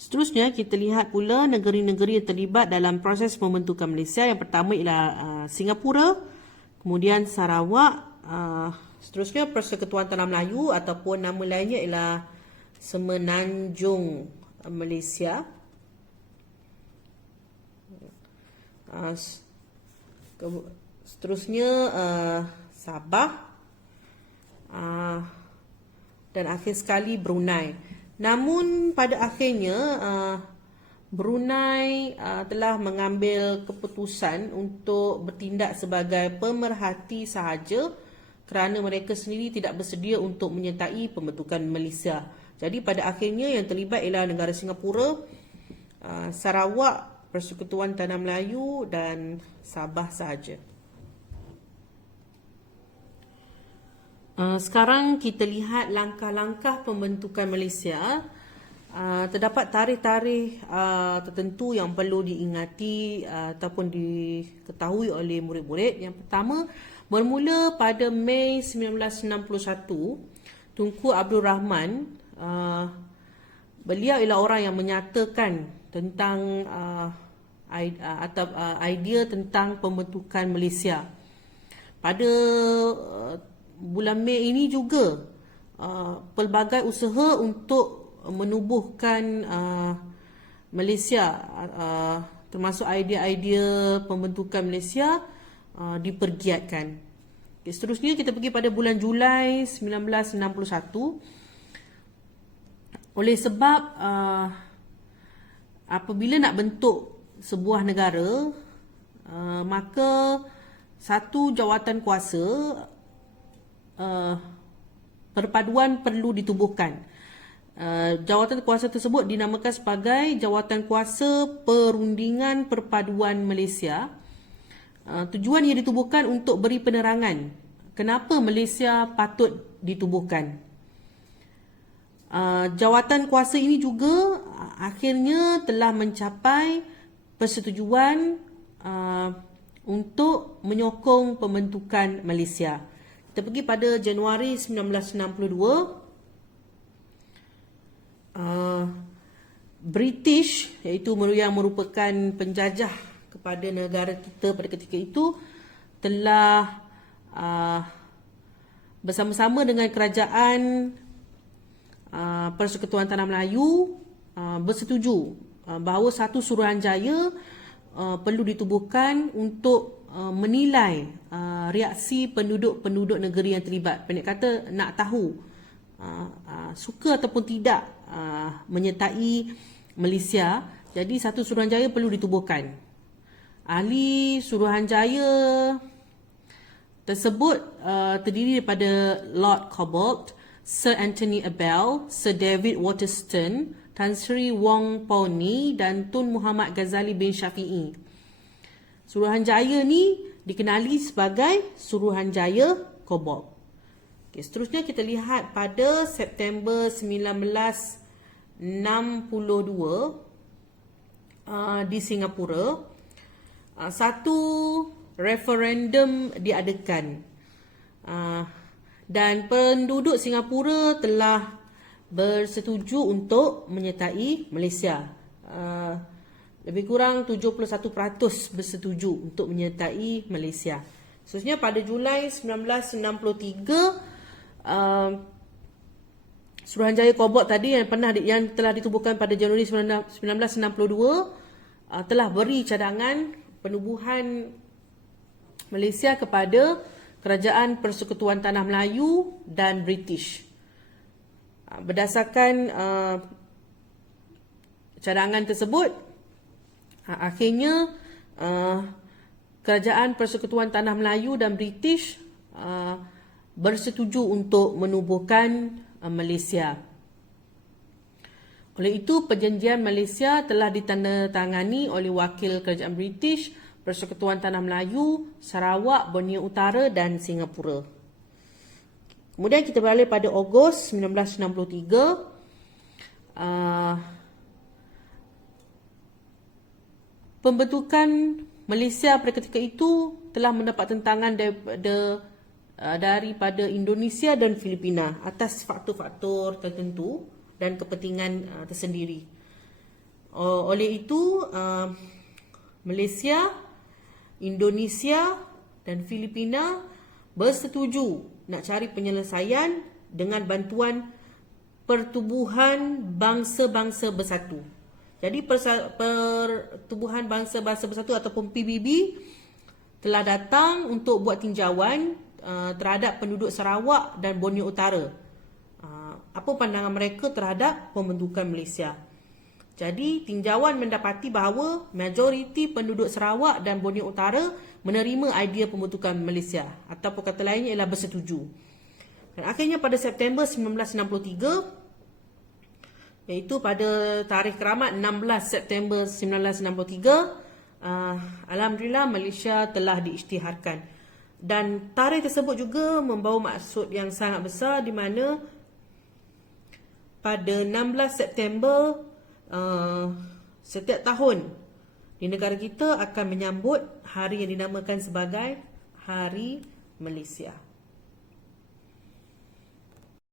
Seterusnya, kita lihat pula negeri-negeri yang terlibat dalam proses pembentukan Malaysia. Yang pertama ialah Singapura, kemudian Sarawak, seterusnya Persekutuan Tanah Melayu ataupun nama lainnya ialah Semenanjung Malaysia. Seterusnya Sabah, dan akhir sekali Brunei. Namun pada akhirnya Brunei telah mengambil keputusan untuk bertindak sebagai pemerhati sahaja kerana mereka sendiri tidak bersedia untuk menyertai pembentukan Malaysia. Jadi pada akhirnya yang terlibat ialah negara Singapura, Sarawak, Persekutuan Tanah Melayu dan Sabah sahaja. Sekarang kita lihat langkah-langkah pembentukan Malaysia. Terdapat tarikh-tarikh tertentu yang perlu diingati ataupun diketahui oleh murid-murid. Yang pertama, bermula pada Mei 1961, Tunku Abdul Rahman, beliau ialah orang yang menyatakan tentang idea tentang pembentukan Malaysia. Pada bulan Mei ini juga pelbagai usaha untuk menubuhkan Malaysia, termasuk idea-idea pembentukan Malaysia dipergiatkan. Okay, seterusnya kita pergi pada bulan Julai 1961. Oleh sebab apabila nak bentuk sebuah negara, maka satu jawatan kuasa perpaduan perlu ditubuhkan. Jawatan kuasa tersebut dinamakan sebagai Jawatan Kuasa Perundingan Perpaduan Malaysia. Tujuan ia ditubuhkan untuk beri penerangan kenapa Malaysia patut ditubuhkan. Jawatan kuasa ini juga akhirnya telah mencapai persetujuan untuk menyokong pembentukan Malaysia. Kita pergi pada Januari 1962. British, iaitu yang merupakan penjajah kepada negara kita pada ketika itu, telah bersama-sama dengan kerajaan Persekutuan Tanah Melayu bersetuju bahawa satu Suruhanjaya perlu ditubuhkan untuk menilai reaksi penduduk-penduduk negeri yang terlibat. Pendek kata, nak tahu suka ataupun tidak menyertai Malaysia. Jadi satu Suruhanjaya perlu ditubuhkan. Ahli Suruhanjaya tersebut terdiri daripada Lord Cobbold, Sir Anthony Abell, Sir David Waterston, Tan Sri Wong Pauni dan Tun Muhammad Ghazali bin Syafi'i. Suruhanjaya ni dikenali sebagai Suruhanjaya Cobbold. Okay, seterusnya kita lihat pada September 1962 di Singapura, satu referendum diadakan dan penduduk Singapura telah bersetuju untuk menyertai Malaysia. Lebih kurang 71% bersetuju untuk menyertai Malaysia. Seterusnya pada Julai 1963, Suruhanjaya Cobbold tadi yang telah ditubuhkan pada Januari 1962 telah beri cadangan penubuhan Malaysia kepada Kerajaan Persekutuan Tanah Melayu dan British. Berdasarkan cadangan tersebut, akhirnya Kerajaan Persekutuan Tanah Melayu dan British bersetuju untuk menubuhkan Malaysia. Oleh itu, perjanjian Malaysia telah ditandatangani oleh wakil Kerajaan British, Persekutuan Tanah Melayu, Sarawak, Borneo Utara dan Singapura. Kemudian kita beralih pada Ogos 1963. Pembentukan Malaysia pada ketika itu telah mendapat tentangan daripada Indonesia dan Filipina atas faktor-faktor tertentu dan kepentingan tersendiri. Oleh itu, Malaysia, Indonesia dan Filipina bersetuju nak cari penyelesaian dengan bantuan Pertubuhan Bangsa-Bangsa Bersatu. Jadi Pertubuhan Bangsa-Bangsa Bersatu ataupun PBB telah datang untuk buat tinjauan terhadap penduduk Sarawak dan Borneo Utara. Apa pandangan mereka terhadap pembentukan Malaysia. Jadi tinjauan mendapati bahawa majoriti penduduk Sarawak dan Borneo Utara menerima idea pembentukan Malaysia, ataupun kata lainnya ialah bersetuju. Dan akhirnya pada September 1963, iaitu pada tarikh keramat 16 September 1963, alhamdulillah Malaysia telah diisytiharkan. Dan tarikh tersebut juga membawa maksud yang sangat besar, di mana pada 16 September setiap tahun di negara kita akan menyambut hari yang dinamakan sebagai Hari Malaysia.